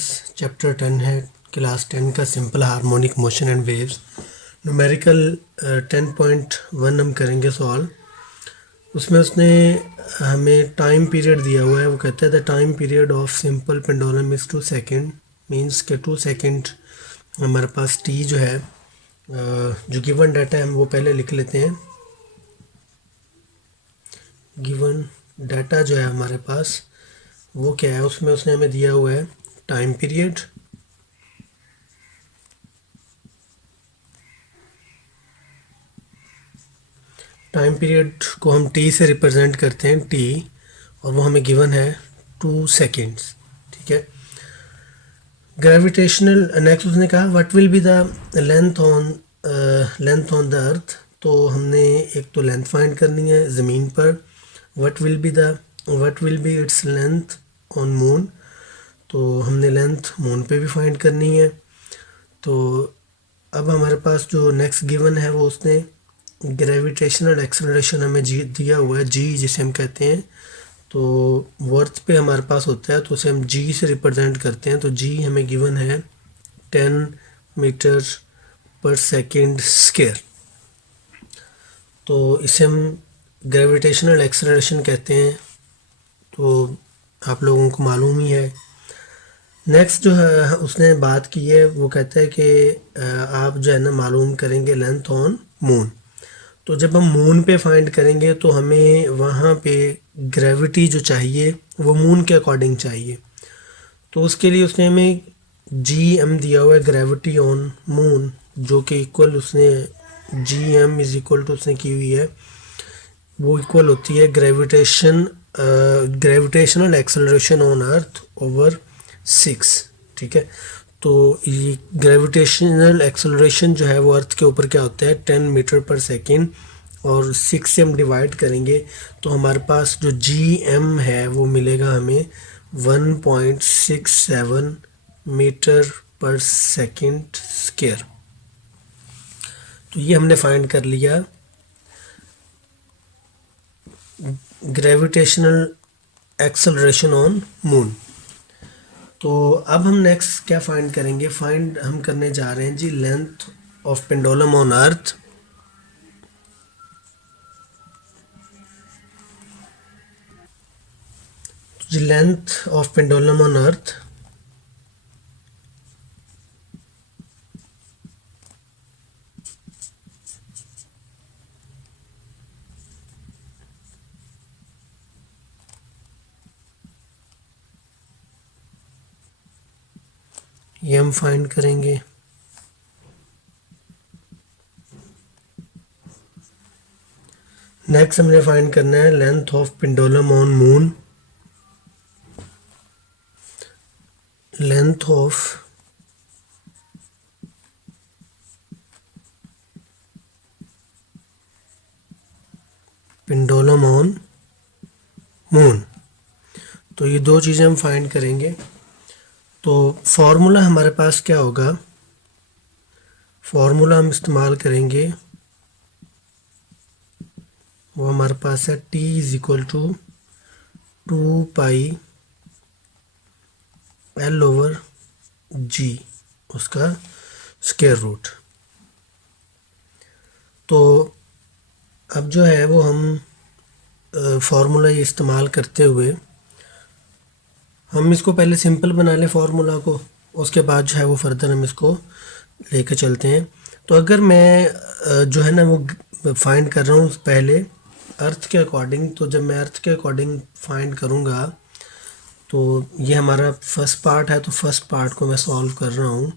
पास chapter 10 है, class 10 का simple harmonic motion and waves. Numerical 10.1 हम करेंगे सॉल्व। उसमें उसने हमें टाइम पीरियड दिया हुआ है। वो कहता है the time period of simple pendulum is 2 second, means के 2 सेकेंड हमारे पास टी जो है, जो गिवन डाटा है हम वो पहले लिख लेते हैं। गिवन डाटा जो है हमारे पास वो क्या है, उसमें उसने हमें दिया हुआ है टाइम पीरियड, टाइम पीरियड को हम टी से रिप्रेजेंट करते हैं टी, और वो हमें गिवन है 2 सेकेंड्स। ठीक है। ग्रेविटेशनल नेक्स्ट उसने कहा what will be the length on the earth. तो हमने एक तो लेंथ फाइंड करनी है ज़मीन पर। What will be its length on moon. तो हमने लेंथ मून पे भी फाइंड करनी है। तो अब हमारे पास जो नेक्स्ट गिवन है वो उसने ग्रेविटेशनल एक्सेलरेशन हमें जी दिया हुआ है, जी जिसे हम कहते हैं। तो वर्थ पे हमारे पास होता है तो उसे हम जी से रिप्रेजेंट करते हैं। तो जी हमें गिवन है 10 मीटर पर सेकेंड स्क्वायर। तो इसे हम ग्रेविटेशनल एक्सेलरेशन कहते हैं। तो आप लोगों को मालूम ही है। नेक्स्ट जो है उसने बात की है, वो कहता है कि आप जो है ना मालूम करेंगे लेंथ ऑन मून। तो जब हम मून पे फाइंड करेंगे तो हमें वहाँ पे ग्रेविटी जो चाहिए वो मून के अकॉर्डिंग चाहिए। तो उसके लिए उसने हमें जी एम दिया हुआ है, ग्रेविटी ऑन मून, जो कि इक्वल उसने G M is equal to उसने की हुई है, वो इक्वल होती है gravitational acceleration on earth over 6। ठीक है। तो ये ग्रेविटेशनल एक्सेलरेशन जो है वो अर्थ के ऊपर क्या होता है 10 मीटर पर सेकेंड, और 6 से हम डिवाइड करेंगे तो हमारे पास जो जी एम है वो मिलेगा हमें 1.67 मीटर पर सेकेंड स्क्वायर। तो ये हमने फाइंड कर लिया ग्रेविटेशनल एक्सेलरेशन ऑन मून। तो अब हम नेक्स्ट क्या फाइंड करेंगे, फाइंड हम करने जा रहे हैं g length of pendulum on earth. G length of pendulum on earth ये हम फाइंड करेंगे। नेक्स्ट हमने फाइंड करना है length of pendulum on moon. Length of pendulum on moon. तो ये दो चीज़ें हम फाइंड करेंगे। तो फॉर्मूला हमारे पास क्या होगा, फॉर्मूला हम इस्तेमाल करेंगे वो हमारे पास है T is equal to 2 pi L over G, उसका स्क्वायर रूट। तो अब जो है वो हम फार्मूला ये इस्तेमाल करते हुए हम इसको पहले सिंपल बना लें फार्मूला को, उसके बाद जो है वो फर्दर हम इसको लेके चलते हैं। तो अगर मैं जो है ना वो फाइंड कर रहा हूँ पहले अर्थ के अकॉर्डिंग, तो जब मैं अर्थ के अकॉर्डिंग फाइंड करूँगा तो ये हमारा फर्स्ट पार्ट है, तो फर्स्ट पार्ट को मैं सॉल्व कर रहा हूँ।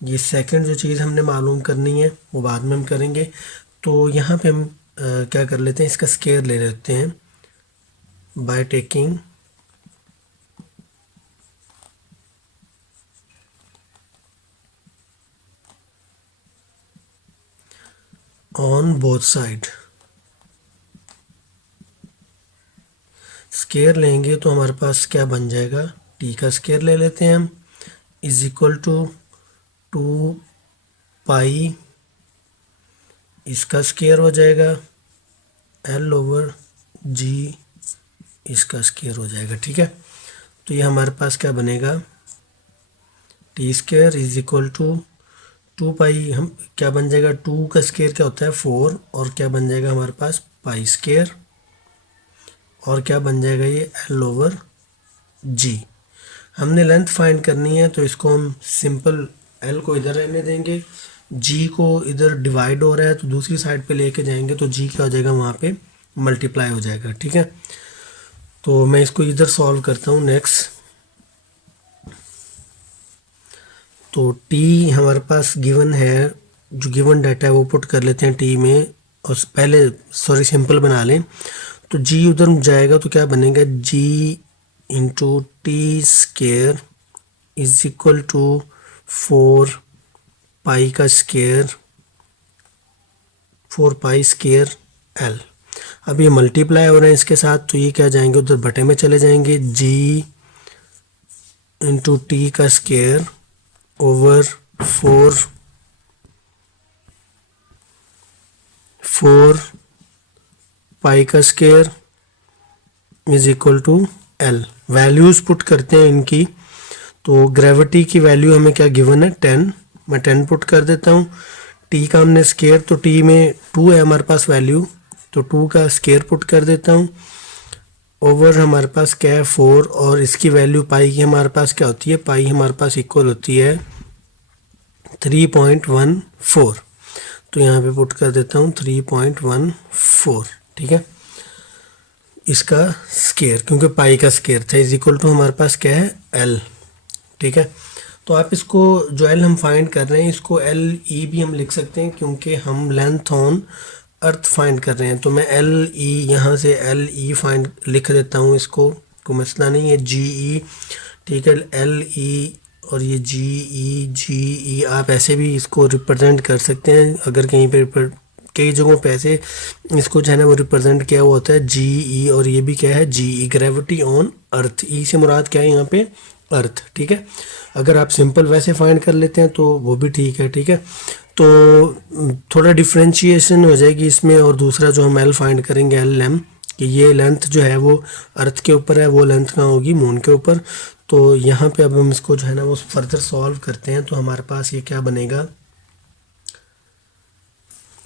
ये सेकंड जो चीज़ हमने मालूम करनी है वो बाद में हम करेंगे। तो यहाँ पे हम क्या कर लेते हैं, इसका स्क्वायर ले लेते हैं by taking on both side. Square लेंगे तो हमारे पास क्या बन जाएगा, टी का स्क्वायर ले लेते हैं हम, इज इक्वल टू 2 पाई, इसका स्क्वायर हो जाएगा L ओवर G, इसका स्क्वायर हो जाएगा। ठीक है। तो ये हमारे पास क्या बनेगा T square is equal to 2 pi, हम क्या बन जाएगा, 2 का स्क्वायर क्या होता है 4, और क्या बन जाएगा हमारे पास पाई स्क्वायर, और क्या बन जाएगा ये एल ओवर जी। हमने लेंथ फाइंड करनी है तो इसको हम सिंपल एल को इधर रहने देंगे, जी को इधर डिवाइड हो रहा है तो दूसरी साइड पे लेके जाएंगे तो जी क्या हो जाएगा वहाँ पे मल्टीप्लाई हो जाएगा। ठीक है, तो मैं इसको इधर सॉल्व करता हूँ नेक्स्ट। तो टी हमारे पास गिवन है, जो गिवन डाटा है वो पुट कर लेते हैं टी में, और पहले सॉरी सिंपल बना लें। तो जी उधर जाएगा तो क्या बनेगा, g into t square is equal to 4 pi का स्केयर, 4 पाई स्केयर एल। अब ये मल्टीप्लाई हो रहे हैं इसके साथ तो ये क्या जाएंगे उधर बटे में चले जाएंगे, जी इंटू टी का स्केयर ओवर 4 पाई का square is equal to L. Values put करते हैं इनकी। तो ग्रेविटी की वैल्यू हमें क्या गिवन है 10, मैं 10 पुट कर देता हूँ। टी का हमने स्केयर, तो टी में 2 है हमारे पास वैल्यू, तो 2 का स्केयर पुट कर देता हूँ। ओवर हमारे पास क्या है 4, और इसकी वैल्यू पाई की हमारे पास क्या होती है, पाई हमारे पास इक्वल होती है 3.14। तो यहाँ पे पुट कर देता हूँ 3.14। ठीक है, इसका स्केयर, क्योंकि पाई का स्केयर था, इज इक्वल टू हमारे पास क्या है एल। ठीक है, तो आप इसको जो एल हम फाइंड कर रहे हैं इसको एल ई भी हम लिख सकते हैं, क्योंकि हम लेंथ ऑन अर्थ फाइंड कर रहे हैं। तो मैं एल ई यहाँ से एल ई फाइंड लिख देता हूँ, इसको कोई मसला नहीं है, जी ई। ठीक है, एल ई और ये जी ई आप ऐसे भी इसको रिप्रेजेंट कर सकते हैं, अगर कहीं पे कई जगहों पे ऐसे इसको जो है ना वो रिप्रेजेंट किया हुआ होता है जी ई, और ये भी क्या है जी ई, ग्रेविटी ऑन अर्थ। ई से मुराद क्या है यहाँ पे अर्थ। ठीक है, अगर आप सिंपल वैसे फाइंड कर लेते हैं तो वो भी ठीक है। ठीक है, तो थोड़ा डिफ्रेंशिएशन हो जाएगी इसमें, और दूसरा जो हम एल फाइंड करेंगे एल एम, कि ये लेंथ जो है वो अर्थ के ऊपर है, वो लेंथ कहाँ होगी मून के ऊपर। तो यहाँ पे अब हम इसको जो है ना वो फर्दर सॉल्व करते हैं, तो हमारे पास ये क्या बनेगा,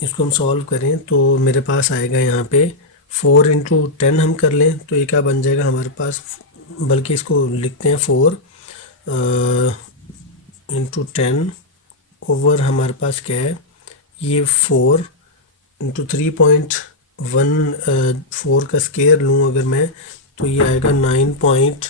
इसको हम सॉल्व करें तो मेरे पास आएगा यहाँ पे 4 इंटू 10 हम कर लें तो ये क्या बन जाएगा हमारे पास, बल्कि इसको लिखते हैं 4 इंटू 10 ओवर हमारे पास क्या है ये 4 इंटू 3.14 का स्केयर लूँ अगर मैं, तो ये आएगा 9 पॉइंट,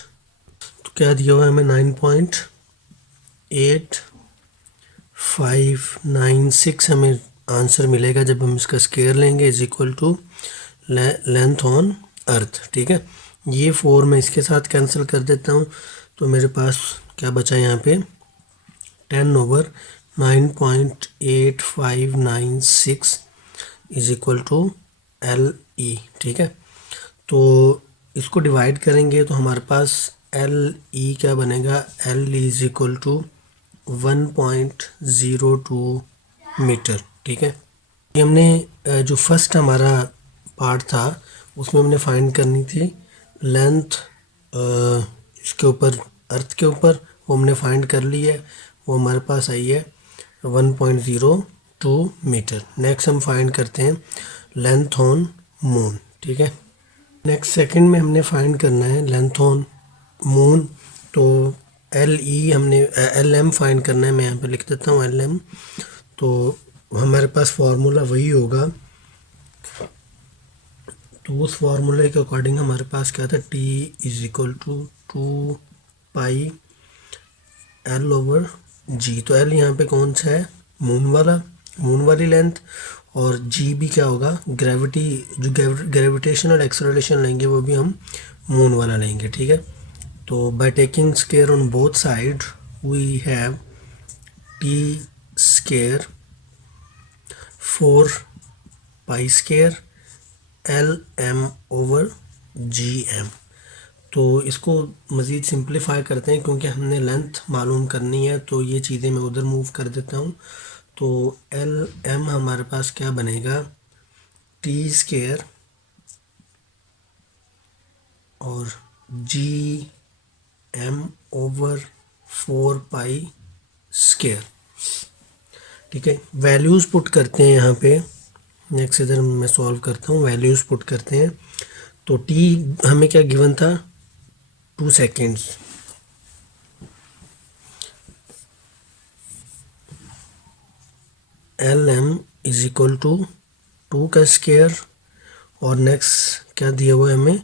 तो क्या दिया हुआ है हमें 9.8596 हमें आंसर मिलेगा जब हम इसका स्केयर लेंगे, is equal to length on earth. ठीक है, ये 4 मैं इसके साथ कैंसिल कर देता हूँ, तो मेरे पास क्या बचा यहाँ पे 10 over 9.8596 is equal to L E. ठीक है, तो इसको डिवाइड करेंगे तो हमारे पास एल ई क्या बनेगा, L is equal to 1.02 metre. ठीक है, ये हमने जो फर्स्ट हमारा पार्ट था उसमें हमने फाइंड करनी थी लेंथ इसके ऊपर अर्थ के ऊपर, वो हमने फाइंड कर ली है, वो हमारे पास आई है 1.02 मीटर। नेक्स्ट हम फाइंड करते हैं लेंथ ऑन मून। ठीक है, नेक्स्ट सेकंड में हमने फाइंड करना है लेंथ ऑन मून, तो एल ई हमने एल एम फाइंड करना है, मैं यहाँ पे लिख देता हूँ एल एम। तो हमारे पास फार्मूला वही होगा, तो उस फार्मूले के अकॉर्डिंग हमारे पास क्या था, t is equal to 2 pi l over g. तो एल यहाँ पे कौन सा है, मून वाली लेंथ, और जी भी क्या होगा, ग्रेविटी, जो ग्रेविटेशनल एक्सेलरेशन लेंगे वो भी हम मून वाला लेंगे। ठीक है, तो by taking square on both side we have T square 4 pi square L M over G M. तो इसको मज़ीद सिंप्लीफाई करते हैं, क्योंकि हमने लेंथ मालूम करनी है, तो ये चीज़ें मैं उधर मूव कर देता हूँ। तो एल एम हमारे पास क्या बनेगा, टी स्केयर और G M over 4 pi square. ठीक है, वैल्यूज़ पुट करते हैं यहाँ पे। नेक्स्ट इधर मैं सॉल्व करता हूँ, वैल्यूज़ पुट करते हैं। तो टी हमें क्या गिवन था, 2 seconds. L M is equal to 2 का स्केयर, और नेक्स्ट क्या दिया हुआ है हमें,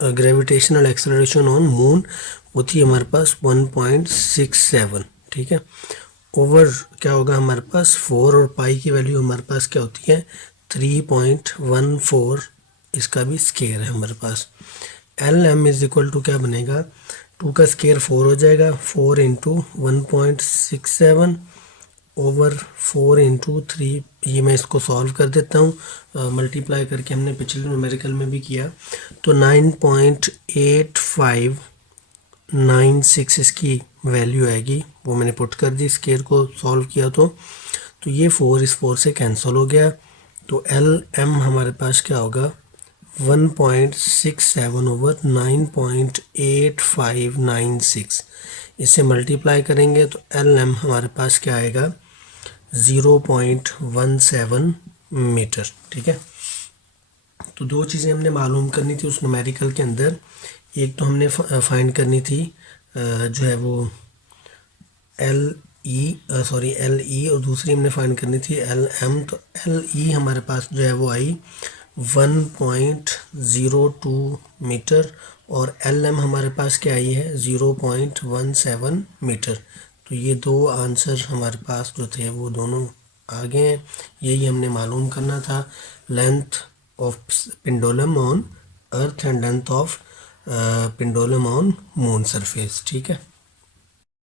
ग्रेविटेशनल एक्सेलरेशन ऑन मून, वो थी हमारे पास 1.67। ठीक है, ओवर क्या होगा हमारे पास 4, और पाई की वैल्यू हमारे पास क्या होती है 3.14, इसका भी स्केयर है हमारे पास। L M is equal to क्या बनेगा, 2 का स्केयर 4 हो जाएगा, 4 इंटू 1.67 ओवर 4 इंटू 3। ये मैं इसको सॉल्व कर देता हूँ, मल्टीप्लाई करके हमने पिछले न्यूमेरिकल में भी किया। तो 9.8596 इसकी वैल्यू आएगी, वो मैंने पुट कर दी स्केयर को सॉल्व किया। तो ये 4 इस 4 से कैंसिल हो गया। तो एल एम हमारे पास क्या होगा 1.67 ओवर 9.8596। इसे मल्टीप्लाई करेंगे तो एल एम हमारे पास क्या आएगा 0.17 मीटर। ठीक है, तो 2 चीज़ें हमने मालूम करनी थी उस न्यूमेरिकल के अंदर। एक तो हमने फाइंड करनी थी जो है वो एल ई और दूसरी हमने फाइंड करनी थी एल एम। तो एल ई हमारे पास जो है वो आई 1.02 मीटर, और एल एम हमारे पास क्या आई है 0.17 मीटर। तो ये 2 आंसर हमारे पास जो थे वो दोनों आ गए हैं। यही हमने मालूम करना था, length of pendulum on earth and length of pendulum on moon surface. ठीक है।